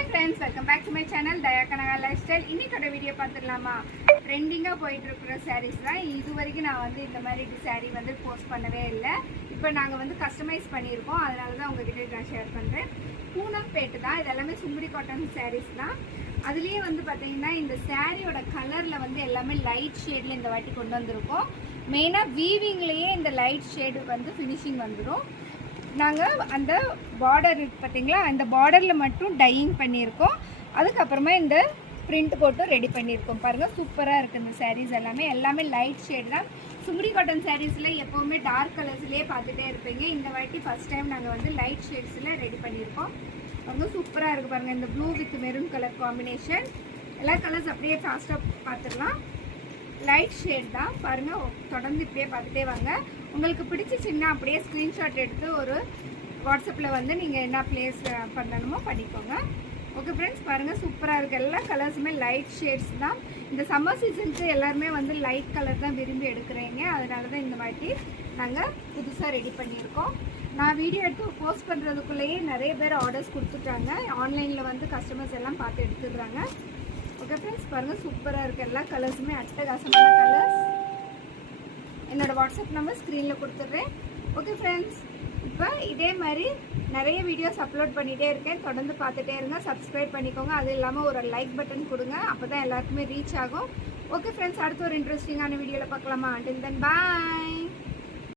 Hi friends, welcome back to my channel Daya Kanaga Lifestyle. இன்னைக்கு video பார்த்துடலாமா? ட்ரெண்டிங்கா போயிட்டு இருக்கிற sarees தான். இதுவரைக்கும் நான் வந்து இந்த மாதிரி saree வந்து போஸ்ட் பண்ணவே இல்லை. இப்போ நாங்க வந்து கஸ்டமைஸ் பண்ணியிருக்கோம். அதனால தான் உங்ககிட்ட நான் ஷேர் பண்றேன். பூனம் பேட் தான். இது எல்லாமே சுங்குடி காட்டன் sarees தான். அதுலயே வந்து பாத்தீங்கன்னா இந்த சாரியோட கலர்ல வந்து எல்லாமே லைட் ஷேட்ல இந்த வாட்டி கொண்டு வந்திருக்கோம். மெயினா வீவிங்லயே இந்த லைட் ஷேட் வந்து ஃபினிஷிங் வந்துரும். நாங்கள் அந்த பார்டர் இருக்குது பார்த்தீங்களா, அந்த பார்டரில் மட்டும் டையிங் பண்ணியிருக்கோம். அதுக்கப்புறமா இந்த பிரிண்ட் போட்டு ரெடி பண்ணியிருக்கோம். பாருங்கள், சூப்பராக இருக்குது இந்த சாரீஸ் எல்லாமே லைட் ஷேட் தான். சுங்குடி காட்டன் சாரீஸில் எப்போவுமே டார்க் கலர்ஸ்லேயே பார்த்துட்டே இருப்பீங்க. இந்த வாட்டி ஃபஸ்ட் டைம் நாங்கள் வந்து லைட் ஷேட்ஸில் ரெடி பண்ணியிருக்கோம். பாருங்கள், சூப்பராக இருக்குது பாருங்கள். இந்த blue with maroon colour combination. எல்லா கலர்ஸ் அப்படியே ஃபாஸ்ட்டாக பார்த்துடலாம். லைட் ஷேட் தான் பாருங்கள். தொடர்ந்து இப்படியே பார்த்துட்டே வாங்க. உங்களுக்கு பிடிச்சிச்சின்னா அப்படியே ஸ்க்ரீன்ஷாட் எடுத்து ஒரு வாட்ஸ்அப்பில் வந்து நீங்கள் என்ன ப்ளேஸ் பண்ணணுமோ பண்ணிக்கோங்க. ஓகே ஃப்ரெண்ட்ஸ், பாருங்கள், சூப்பராக இருக்குது. எல்லா கலர்ஸுமே லைட் ஷேட்ஸ் தான். இந்த சம்மர் சீசனுக்கு எல்லாருமே வந்து லைட் கலர் தான் விரும்பி எடுக்கிறீங்க. அதனால தான் இந்த வாட்டி நாங்கள் புதுசாக ரெடி பண்ணியிருக்கோம். நான் வீடியோ எடுத்து போஸ்ட் பண்ணுறதுக்குள்ளேயே நிறைய பேர் ஆர்டர்ஸ் கொடுத்துட்டாங்க. ஆன்லைனில் வந்து கஸ்டமர்ஸ் எல்லாம் பார்த்து எடுத்துடுறாங்க. ஓகே ஃப்ரெண்ட்ஸ், பாருங்கள், சூப்பராக இருக்குது. எல்லா கலர்ஸுமே அட்டகாசமான கலர்ஸ். என்னோடய வாட்ஸ்அப் நம்பர் ஸ்க்ரீனில் கொடுத்துட்றேன். ஓகே ஃப்ரெண்ட்ஸ், இப்போ இதே மாதிரி நிறைய வீடியோஸ் அப்லோட் பண்ணிகிட்டே இருக்கேன். தொடர்ந்து பார்த்துட்டே இருங்க. சப்ஸ்கிரைப் பண்ணிக்கோங்க. அது இல்லாமல் ஒரு லைக் பட்டன் கொடுங்க. அப்போ தான் எல்லாருக்குமே ரீச் ஆகும். ஓகே ஃப்ரெண்ட்ஸ், அடுத்து ஒரு இன்ட்ரெஸ்டிங்கான வீடியோவில் பார்க்கலாமா? until then bye.